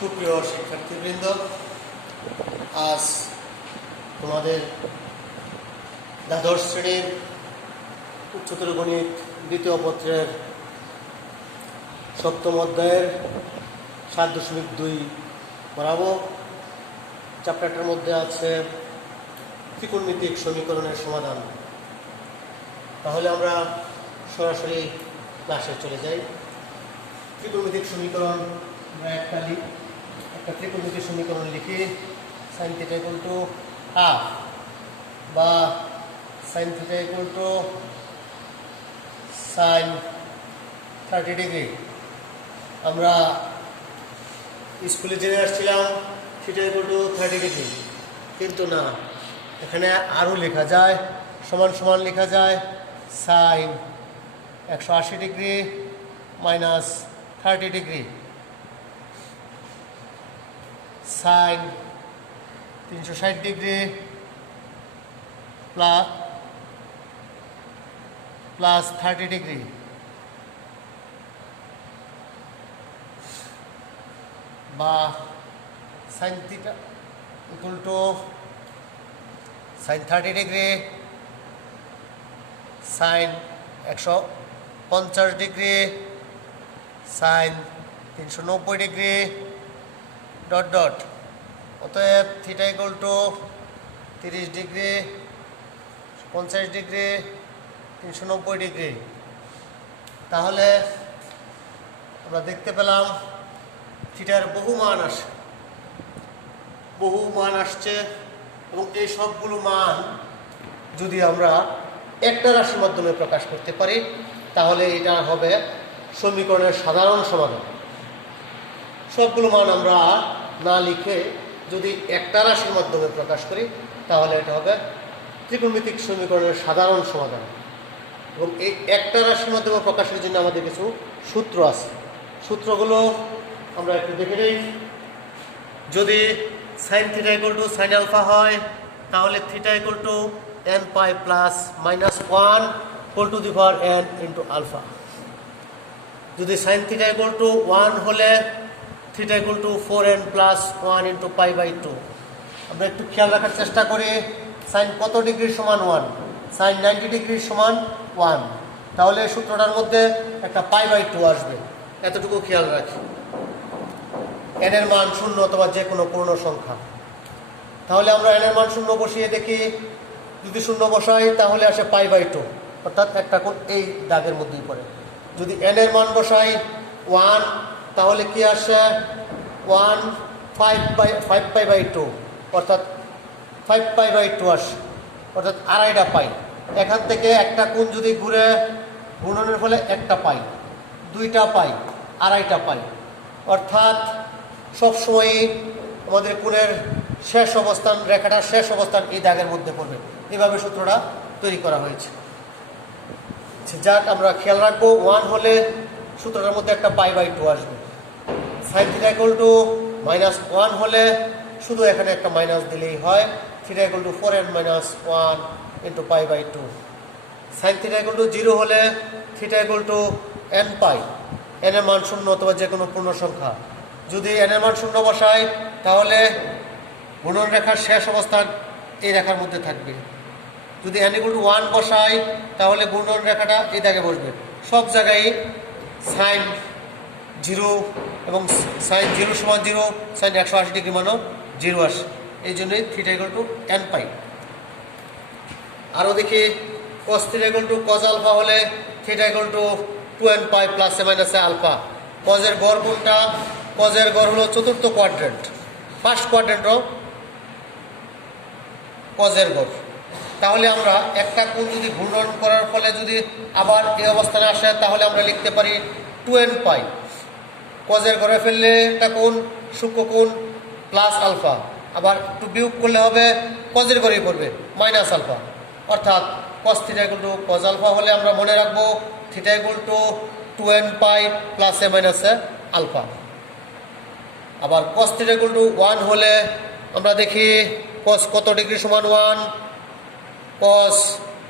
সুপ্রিয় শিক্ষার্থীবৃন্দ, আজ তোমাদের দ্বাদশ শ্রেণীর উচ্চতর গণিত দ্বিতীয় পত্রের সপ্তম অধ্যায়ের 7.2 পড়াবো। চ্যাপ্টারটার মধ্যে আছে ত্রিকোণমিতিক সমীকরণের সমাধান। তাহলে আমরা সরাসরি ক্লাসে চলে যাই। ত্রিকোণমিতিক সমীকরণ আমরা একটা ত্রিকোণমিতিক সমীকরণ লিখি। Sine theta equal to half বা sine theta equal to sine 30 degree. আমরা স্কুলে জেনে আসছিলাম থিটা ইকুয়াল টু 30 ডিগ্রি, কিন্তু না, এখানে আরও লেখা যায়, সমান সমান লেখা যায় sine 180 degree minus 30 degree, sine 360 degree plus 30 degree, বা sine theta equal to sine 30 degree sine 150 degree sine 390 degree dot dot. অতএব theta equal to 30 degree 50 degree 390 degree. তাহলে আমরা দেখতে পেলাম থিটার বহু মান আসছে এবং এই সবগুলো মান যদি আমরা একটা রাশির মাধ্যমে প্রকাশ করতে পারি তাহলে এটা হবে সমীকরণের সাধারণ সমাধান। সবগুলো মান আমরা না লিখে যদি একটা রাশির মাধ্যমে প্রকাশ করি তাহলে এটা হবে ত্রিকোণমিতিক সমীকরণের সাধারণ সমাধান। এবং এই একটা রাশির মাধ্যমে প্রকাশের জন্য আমাদের কিছু সূত্র আছে। সূত্রগুলো আমরা একটু দেখে নিই। যদি sine theta equal to sine alpha হয় তাহলে theta equal to n pi plus minus 1 whole to the power n into alpha. যদি সাইন থিটা ইকুয়াল টু 1 হলে theta equal to 4n plus 1 into pi by 2। আমরা একটু খেয়াল রাখার চেষ্টা করি, সাইন কত ডিগ্রির সমান 1? সাইন 90 ডিগ্রির সমান 1। তাহলে সূত্রটার মধ্যে একটা পাই বাই 2 আসবে, এতটুকু খেয়াল রাখি। n এর মান 0 অথবা যে কোনো পূর্ণ সংখ্যা। তাহলে আমরা n এর মান 0 বসিয়ে দেখি, যদি 0 বসাই তাহলে আসে পাই বাই 2, অর্থাৎ একটা কোণ এই দাগের মধ্যেই পড়ে। যদি n এর মান বসাই 1 তাহলে কি আসে 1 5 পাই বাই 2, অর্থাৎ 5 পাই বাই 2 আসে, অর্থাৎ আড়াইটা পাই। এখান থেকে একটা কোণ যদি ঘুরে গুণনের ফলে একটা পাই, দুইটা পাই, আড়াইটা পাই, অর্থাৎ সবসময়ই আমাদের কোণের শেষ অবস্থান, রেখাটার শেষ অবস্থান এই দাগের মধ্যে পড়বে। এইভাবে সূত্রটা তৈরি করা হয়েছে। যাক, আমরা খেয়াল রাখবো 1 হলে সূত্রটার মধ্যে একটা পাই বাই 2 আসবে। Sine theta equal to minus 1 হলে শুধু এখানে একটা মাইনাস দিলেই হয়, theta equal to 4n minus 1 into pi by 2। Sine theta equal to 0 হলে theta equal to n pi, n এর মান 0 অথবা যে কোনো পূর্ণ সংখ্যা। যদি n এর মান 0 বসাই তাহলে গুণন রেখার শেষ অবস্থান এই রেখার মধ্যে থাকবে। যদি n ইকুয়াল টু 1 বসাই তাহলে গুণন রেখাটা এই দাগে বসবে। সব জায়গায় সাইন 0 এবং সাইন 0 সমান 0, সাইন 180 ডিগ্রি মানও 0 আসে। এই জন্যই theta equal to n pi. আরও দেখি, cos theta equal to cos alpha হলে theta equal to 2n pi plus minus alpha. কজের গড় কোনটা? কজের গড় হলো চতুর্থ কোয়াড্রেন্ট, ফার্স্ট কোয়াড্রেন্টও কজের গড়। তাহলে আমরা একটা কোণ যদি ঘূর্ণন করার ফলে যদি আবার এই অবস্থানে আসে তাহলে আমরা লিখতে পারি 2n পাই। কজের ঘরে ফেললে একটা কোণ সূক্ষ্ম কোণ প্লাস আলফা, আবার একটু বিয়োগ করলে হবে কজের ঘরেই পড়বে মাইনাস আলফা। অর্থাৎ cos theta equal to cos alpha হলে আমরা মনে রাখবো theta equal to 2n pi plus minus alpha. আবার কস থিটা ইকুয়াল টু 1 হলে আমরা দেখি কস কত ডিগ্রি সমান 1? কস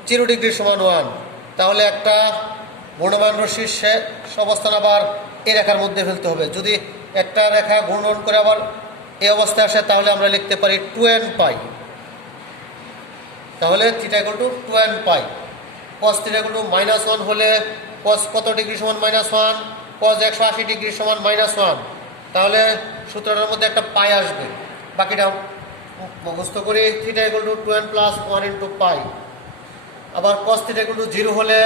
0 ডিগ্রি সমান 1। তাহলে একটা ঘূর্ণমান রশ্মির শেষ অবস্থান আবার এই রেখার মধ্যে ফেলতে হবে। যদি একটা রেখা ঘূর্ণন করে আবার এই অবস্থায় আসে, তাহলে আমরা লিখতে পারি 2n পাই। তাহলে theta equal to 2n pi. Cos theta equal to -1 হলে কস কত ডিগ্রি সমান -1, কস 180 ডিগ্রি সমান -1। তাহলে সূত্রটার মধ্যে একটা পাই আসবে, বাকিটা মুখস্থ করি। Theta equal to 2n plus 1 into পাই। আবার কস থিটা ইকুয়াল টু 0 হলে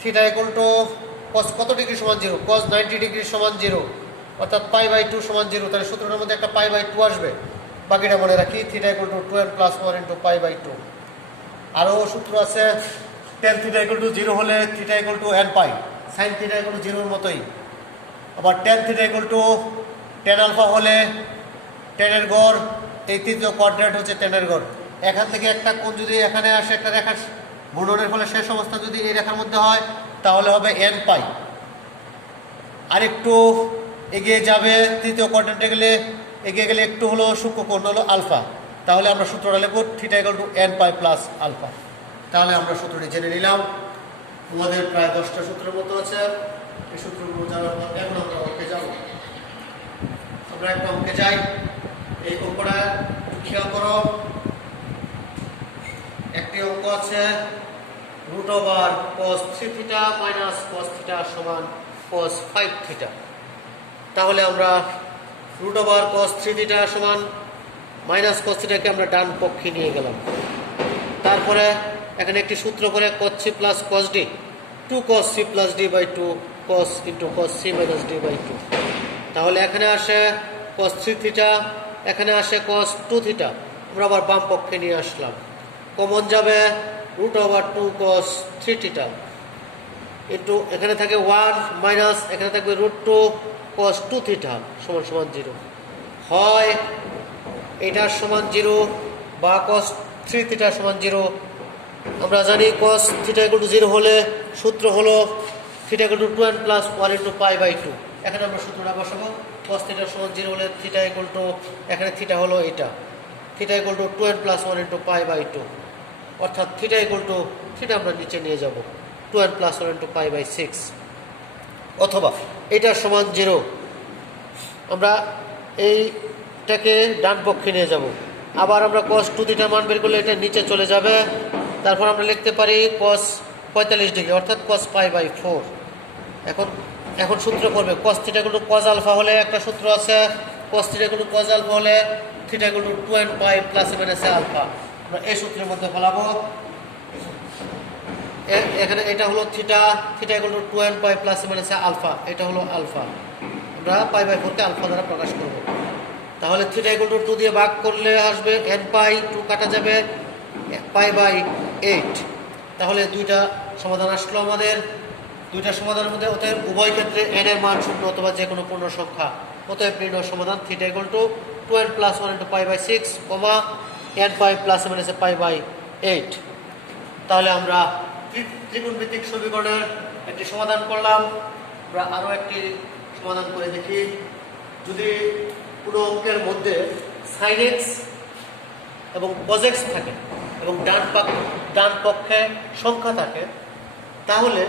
থিটা ইকুয়াল টু কস কত ডিগ্রি সমান 0, কস 90 ডিগ্রি সমান 0, অর্থাৎ π/2 সমান 0। তাহলে সূত্রটার মধ্যে একটা π/2 আসবে, বাকিটা মনে রাখি। Theta equal to 2n plus 1 into π/2। আরও সূত্র আছে, tan থিটা ইকুয়াল টু 0 হলে theta equal to n pi, sine theta equal to 0 মতোই। আবার tan theta equal to tan alpha হলে tan এর গড়, এই তৃতীয় কোয়াড্রেন্ট হচ্ছে tan এর গড়। এখান থেকে একটা কোণ যদি এখানে আসে, একটা রেখার ঘূর্ণনের ফলে শেষ অবস্থা যদি এই রেখার মধ্যে হয়, তাহলে হবে n পাই। আরেকটু এগিয়ে যাবে, তৃতীয় কোয়াড্রেন্টে গেলে এগিয়ে গেলে একটু হলো সূক্ষ্ম কোণ হলো আলফা। তাহলে আমরা সূত্রটা লিখব theta equal to n pi plus alpha. তাহলে আমরা সূত্রটি জেনে নিলাম। আমাদের প্রায় 10টা সূত্রের মতো আছে। এই সূত্রগুলো জানার পর এখন আমরা অঙ্কে যাব। আমরা একটা অঙ্কে যাই। এই অঙ্কটা খেয়াল করো। একটি অঙ্ক আছে √cos 3 theta minus cos theta সমান cos 5 থিটা। তাহলে আমরা √cos 3 থিটা সমান মাইনাস cos থিটাকে আমরা ডান পক্ষে নিয়ে গেলাম। তারপরে এখানে একটি সূত্র করে cos c plus cos d, 2cos c plus d by 2 cos into cos c minus d by 2। তাহলে এখানে আসে cos 3 থিটা, এখানে আসে cos 2 থিটা। আমরা আবার বাম পক্ষে নিয়ে আসলাম। কমন যাবে √2cos 3 থিটা ইন্টু এখানে থাকে 1 মাইনাস এখানে থাকবে √2cos 2 থিটা সমান সমান 0। হয় এটার সমান 0 বা cos 3 থিটা সমান 0। আমরা জানি cos থিটা ইকুয়াল টু 0 হলে সূত্র হলো theta equal to 2n plus 1 into π/2। এখানে আমরা সূত্রটা বসাবো। cos থিটা সমান 0 হলে থিটা ইকুয়াল টু, এখানে থিটা হলো এটা, theta equal to 2n plus 1 into π/2, অর্থাৎ থিটা ইকুয়াল টু, থিটা আমরা নিচে নিয়ে যাব 2n প্লাস 1 ইন্টু π/6, অথবা এটার সমান 0। আমরা এইটাকে ডান পক্ষে নিয়ে যাব। আবার আমরা cos 2 থিটার মান বের করলে এটা নিচে চলে যাবে। তারপর আমরা লিখতে পারি cos 45 ডিগ্রি অর্থাৎ cos π/4। এখন সূত্র করবে cos theta equal to cos alpha হলে একটা সূত্র আছে, cos theta equal to cos alpha হলে theta equal to 2n pi plus minus alpha. আমরা এই সূত্রের মধ্যে ফলাবো। এখানে এটা হলো theta, theta equal to 2n pi plus minus alpha, এটা হলো আলফা। আমরা π/4 কে আলফা দ্বারা প্রকাশ করব। তাহলে থিটা ইকুয়াল টু 2 দিয়ে ভাগ করলে আসবে n পাই, 2 কাটা যাবে π/8। তাহলে দুইটা সমাধান আসলো আমাদের। দুইটা সমাধানের মধ্যে অতএব উভয় ক্ষেত্রে n এর মান 0 অথবা যে কোনো পূর্ণ সংখ্যা। অতএব নির্ণয় সমাধান theta equal to 2n plus 1 into π/6, n pi plus minus π/8। তাহলে আমরা ত্রিকোণমিতিক সমীকরণের একটি সমাধান করলাম। আমরা আরও একটি সমাধান করে দেখি। যদি কোনো অঙ্কের মধ্যে sin x এবং cos x থাকে এবং ডান পক্ষে সংখ্যা থাকে, তাহলে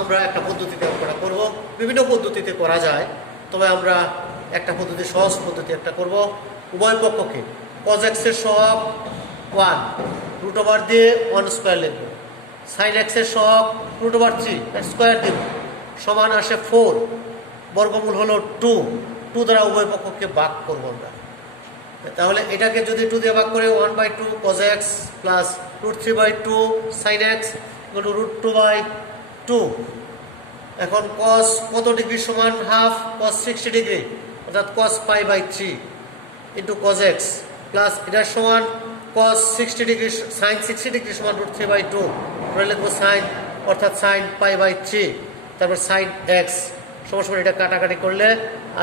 আমরা একটা পদ্ধতিতে অঙ্কটা করব। বিভিন্ন পদ্ধতিতে করা যায়, তবে আমরা একটা পদ্ধতি, সহজ পদ্ধতি একটা করব। উভয় পক্ষকে cos x এর সহগ 1 √ওভার দিয়ে 1 স্কোয়ার লিখব, sin x এর সহগ √3 স্কোয়ার দিব, সমান আসে 4, বর্গমূল হলো 2 দ্বারা উভয় পক্ষকে ভাগ করব আমরা। তাহলে এটাকে যদি 2 দিয়ে ভাগ করে 1/2 cos x plus √3/2 sin x √2/2। এখন cos কত ডিগ্রি সমান হাফ, cos 60 ডিগ্রি অর্থাৎ cos π/3 into cos x plus এটার সমান cos 60 ডিগ্রি sin 60 ডিগ্রি সমান √3/2, আমরা লিখবো sin অর্থাৎ sin π/3, তারপর sin x সমান এটা কাটাকাটি করলে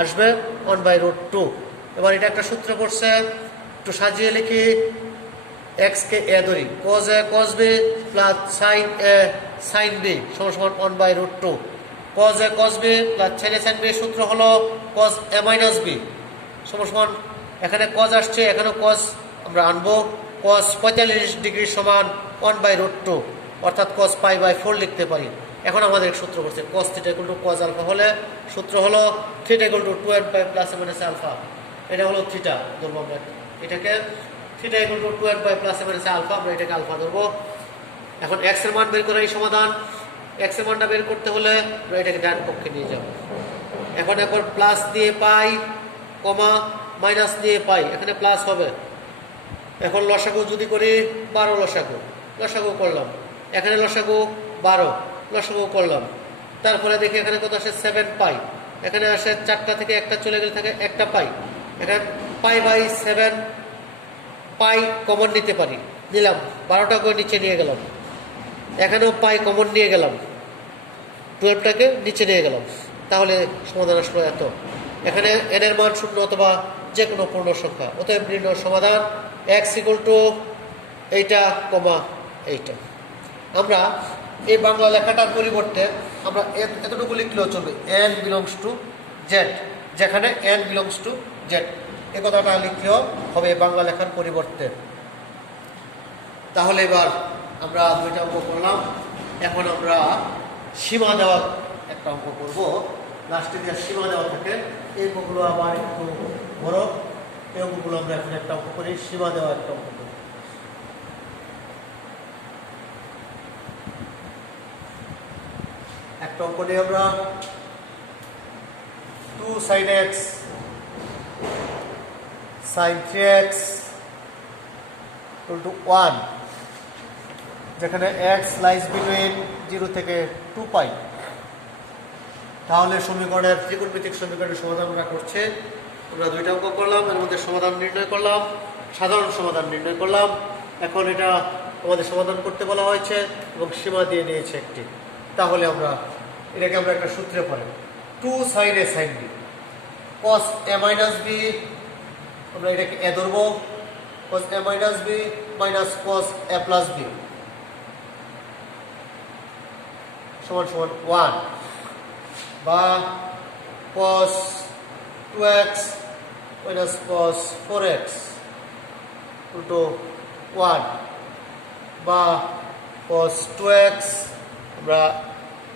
আসবে 1/√2। এবার এটা একটা সূত্র পড়ছে, একটু সাজিয়ে লিখি। x কে a ধরি, cos a cos b plus sin a sin b সমান 1/√2। cos a cos b plus sin a sin b সূত্র হলো cos a minus b সমান, এখানে cos আসছে, এখানে cos আমরা আনবো, cos 45 ডিগ্রি সমান 1/√2 অর্থাৎ cos π/4 লিখতে পারি। এখন আমাদের সূত্র করছে cos theta equal to cos alpha হলে সূত্র হলো theta equal to 2n pi plus minus alpha. এটা হলো থিটা ধরবো আমরা এটাকে, theta equal to 2n pi plus minus alpha, আমরা এটাকে আলফা ধরবো। এখন x এর মান বের করার এই সমাধান, x এর মানটা বের করতে হলে আমরা এটাকে ডান পক্ষে নিয়ে যাব। এখন প্লাস দিয়ে পাই কমা মাইনাস দিয়ে পাই, এখানে প্লাস হবে। এখন লসাগু যদি করি 12 লসাগু করলাম, এখানে লসাগু 12 লসাগু করলাম। তারপরে দেখি এখানে কত আসে 7 পাই, এখানে আসে 4টা থেকে একটা চলে গেলে থাকে একটা পাই। এখানে পাই বাই 7 পাই কমন নিতে পারি, নিলাম 12টা করে নিচে নিয়ে গেলাম। এখানেও পাই কমন নিয়ে গেলাম, 12টাকে নিচে নিয়ে গেলাম। তাহলে সমাধান আসলো এত। এখানে n এর মান 0 অথবা যে কোনো পূর্ণ সংখ্যা, অতএব নির্ণয় সমাধান x ইকুয়াল টু এইটা কমা এইটা। আমরা এই বাংলা লেখাটার পরিবর্তে আমরা এতটুকু লিখলেও চলবে, n বিলংস টু জেড, যেখানে n বিলংস টু জেড, এ কথাটা লিখলেও হবে বাংলা লেখার পরিবর্তে। তাহলে এবার আমরা দুইটা অঙ্ক করলাম, এখন আমরা সীমা দেওয়া একটা অঙ্ক করবো। লাস্টে যে সীমা দেওয়া থাকে এই অঙ্কগুলো আবার একটু বড়, এই অঙ্কগুলো আমরা এখন একটা অঙ্ক করি, সীমা দেওয়া একটা অঙ্ক করি। একটা অঙ্ক নিয়ে আমরা 2 sin x sin 3x equal to 1, যেখানে x লাইজ বিটুইন 0 থেকে 2 পাই। তাহলে সমীকরণের ত্রিকোণমিতিক সমীকরণের সমাধান আমরা করছে। আমরা দুইটা অঙ্ক করলাম, এর মধ্যে সমাধান নির্ণয় করলাম, সাধারণ সমাধান নির্ণয় করলাম। এখন এটা আমাদের সমাধান করতে বলা হয়েছে এবং সীমা দিয়ে নিয়েছে একটি। তাহলে আমরা এটাকে আমরা একটা সূত্রে পাই, 2 sin a sin b cos a minus b, আমরা এটাকে a ধরবো, cos a minus b minus cos a plus b সমান সমান 1, বা cos 2x minus cos 4x উল্টো 1, বা cos 2x, আমরা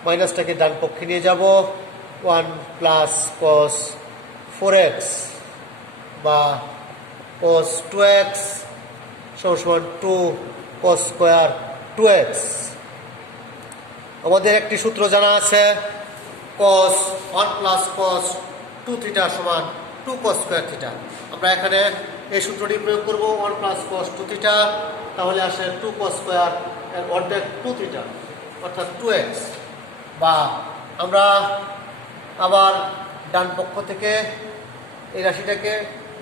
মাইনাসটাকে ডান পক্ষে নিয়ে যাব, 1 প্লাস cos 4x, বা cos 2x সমান 2 cos স্কোয়ার 2x। আমাদের একটি সূত্র জানা আছে, cos 1 প্লাস cos 2 থিটা সমান 2 cos স্কোয়ার থিটা। আমরা এখানে এই সূত্রটি প্রয়োগ করব, 1 প্লাস cos 2 থিটা, তাহলে আসে 2 cos স্কোয়ার এর অর্ধেক 2 থিটা অর্থাৎ 2x। বা আমরা আবার ডান পক্ষ থেকে এই রাশিটাকে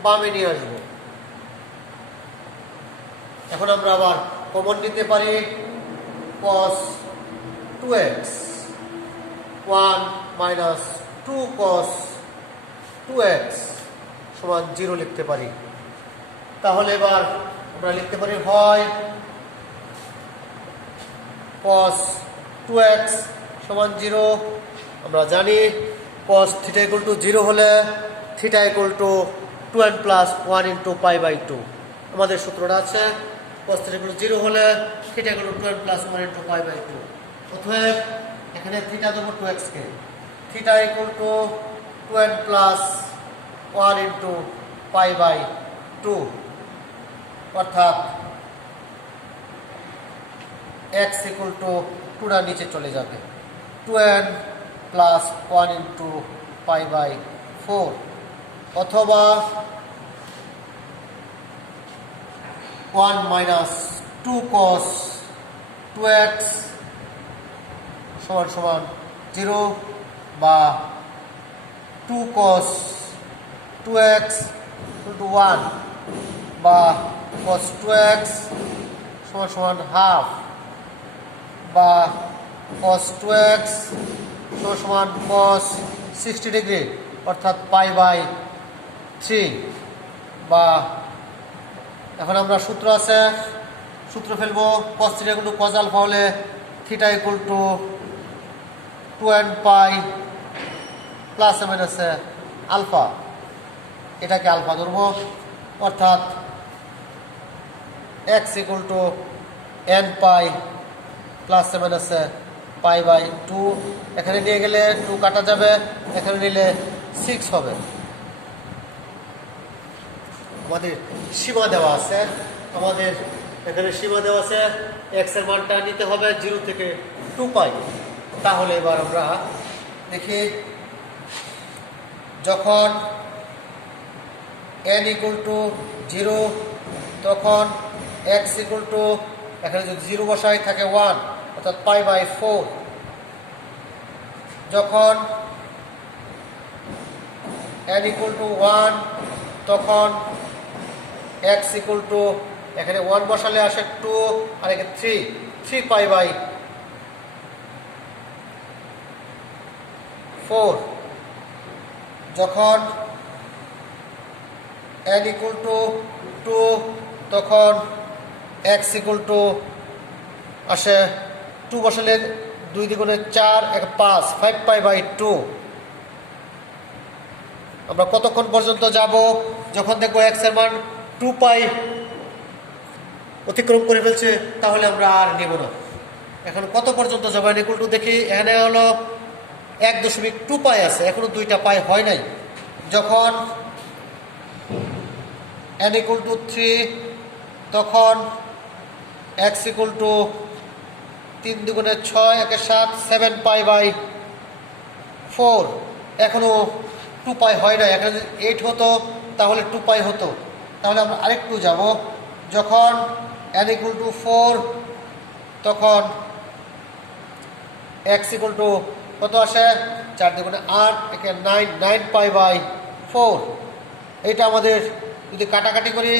বামে নিয়ে আসবো। এখন আমরা আবার কমন নিতে পারি, cos 2x 1 minus 2 cos 2x সমান 0 লিখতে পারি। তাহলে এবার আমরা লিখতে পারি হয় cos 2x সমান 0। আমরা জানি cos থিটা ইকুয়াল টু 0 হলে theta equal to 2n plus 1 into pi by 2। আমাদের সূত্রটা আছে cos থিটা ইকুয়াল টু 0 হলে theta equal to 2n plus 1 into pi by 2। অতএব এখানে থিটা দেবো 2x কে, theta equal to 2n plus 1 into pi by 2, অর্থাৎ x ইকুয়াল টু 2টা নিচে চলে যাবে, 2n plus 1 into pi by 4, অথবা 1 মাইনাস 2 cos 2x সমান সমান 0, বা 2 cos 2x ইন্টু 1, বা cos 2x সমান সমান হাফ, বা cos 2x সমান সমান cos 60 ডিগ্রি অর্থাৎ পাই বাই 3। বা এখন আমরা সূত্র আছে, সূত্র ফেলবো, cos theta equal to cos alpha হলে theta equal to 2n pi plus minus alpha, এটাকে আলফা ধরবো, অর্থাৎ x equal to n pi plus minus π/2, এখানে নিয়ে গেলে 2 কাটা যাবে, এখানে নিলে 6 হবে। আমাদের সীমা দেওয়া আছে, আমাদের এখানে সীমা দেওয়া আছে, এক্স এর মানটা নিতে হবে 0 থেকে 2π। তাহলে এবার আমরা দেখি, যখন n = 0 তখন x = এখানে যদি 0 বসাই থাকে 1, অর্থাৎ π/4। যখন n = 1 তখন x = এখানে 1 বসালে আসে 2 আর এখানে 3π/4। যখন n = 2 তখন x আসে 2 বসালে 2 দ্বিগুণে 4, 5, 5π/2। আমরা কতক্ষণ পর্যন্ত যাব? যখন দেখবো x এর মান 2π অতিক্রম করে ফেলছে, তাহলে আমরা আর নেব না। এখন কত পর্যন্ত যাব? n = দেখি, এখানে হলো 1.2π আছে, এখনো 2টা পাই হয় নাই। যখন n = 3 তখন x = 3 দ্বিগুণে 6, 1 7, 7π/4। এখনো 2π হয় না, এখানে যদি 8 হতো তাহলে 2π হতো। তাহলে আমরা আরেকটু যাব। যখন n = 4 তখন x কত আসে? 4 দ্বিগুণে 8, 9, 9π/4। এটা আমাদের যদি কাটাকাটি করি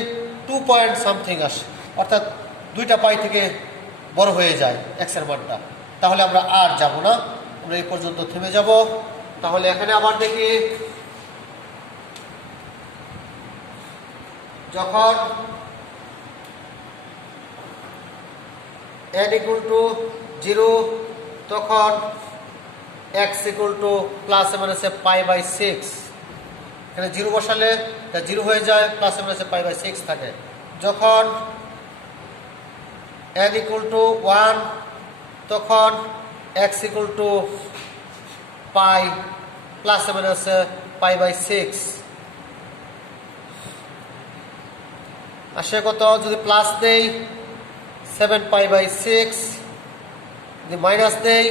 2 পয়েন্ট সামথিং আসে, অর্থাৎ 2টা পাই থেকে বড় হয়ে যায় x এর মানটা। তাহলে আমরা আর যাব না, আমরা এই পর্যন্ত থেমে যাব। তাহলে এখানে আবার দেখি, যখন n = 0 তখন x ± π/6। এখানে 0 বসালে এটা 0 হয়ে যায়, ± π/6 থাকে। যখন n = 1 তখন x π ± π/6 আসে কত? যদি প্লাস দেই 7π/6, যদি মাইনাস দেই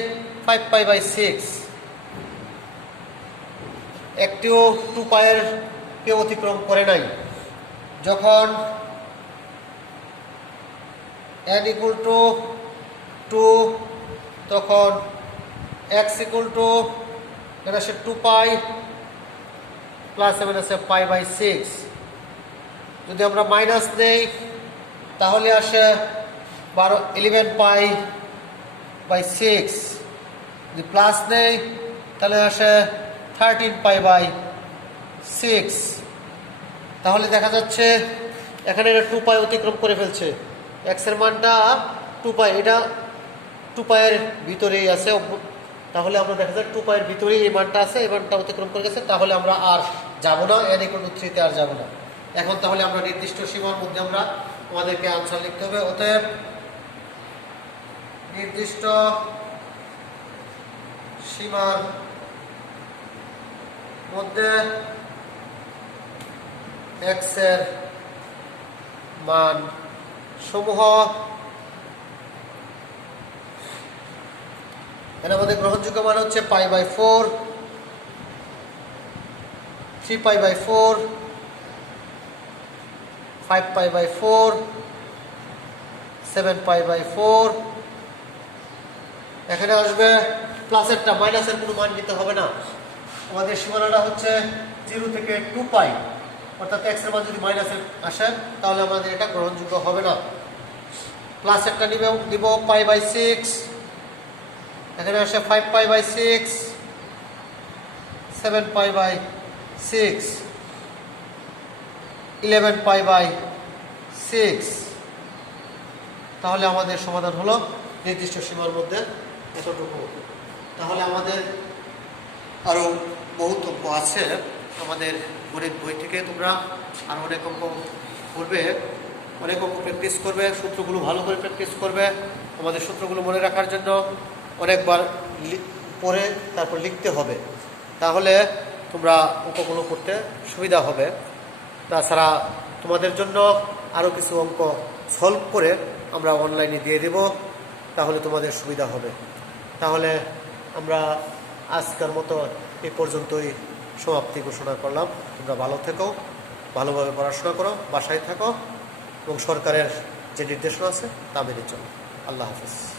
5π/6। একটিও 2π এর কেউ অতিক্রম করে নাই। যখন n = 2 তখন x এখানে আসে 2π ± π/6। যদি আমরা মাইনাস দেই তাহলে আসে 11π/6। যদি প্লাস দেই তাহলে আসে 13π/6। তাহলে দেখা যাচ্ছে এখানে এটা 2π অতিক্রম করে ফেলছে। x এর মানটা 2π, এটা 2π এর ভিতরেই আছে। তাহলে আমরা দেখা যায় 2π এর ভিতরেই এই মানটা আছে, এই মানটা অতিক্রম করে গেছে। তাহলে আমরা আর যাব না, n = 3 তে আর যাব না। এখন তাহলে আমরা নির্দিষ্ট সীমার মধ্যে আমরা আমাদেরকে আনসার লিখতে হবে। অতএব নির্দিষ্ট সীমার মধ্যে x এর মান সমূহ, এর মধ্যে গ্রহণযোগ্য মান হচ্ছে π/4, 3π/4, 5π/4, 7π/4। এখানে আসবে প্লাসেরটা, মাইনাসের কোনো মান নিতে হবে না। আমাদের সীমানাটা হচ্ছে 0 থেকে 2π, অর্থাৎ x এর মান যদি মাইনাসে আসে তাহলে আমাদের এটা গ্রহণযোগ্য হবে না। প্লাসেরটা নিব π/6, এখানে আসে 5π/6, 7π/6, 11π/6। তাহলে আমাদের সমাধান হলো নির্দিষ্ট সীমার মধ্যে এতটুকু। তাহলে আমাদের আরও বহুত অঙ্ক আছে আমাদের গণিত বই থেকে। তোমরা আরও অনেক অঙ্ক করবে, অনেক অঙ্ক প্র্যাকটিস করবে, সূত্রগুলো ভালো করে প্র্যাকটিস করবে। আমাদের সূত্রগুলো মনে রাখার জন্য অনেকবার পড়ে তারপর লিখতে হবে, তাহলে তোমরা অঙ্কগুলো করতে সুবিধা হবে। তাছাড়া তোমাদের জন্য আরও কিছু অঙ্ক সলভ করে আমরা অনলাইনে দিয়ে দেব, তাহলে তোমাদের সুবিধা হবে। তাহলে আমরা আজকের মতো এই পর্যন্তই সমাপ্তি ঘোষণা করলাম। তোমরা ভালো থেকো, ভালোভাবে পড়াশোনা করো, বাসায় থাকো এবং সরকারের যে নির্দেশনা আছে তা মেনে চলো। আল্লাহ হাফিজ।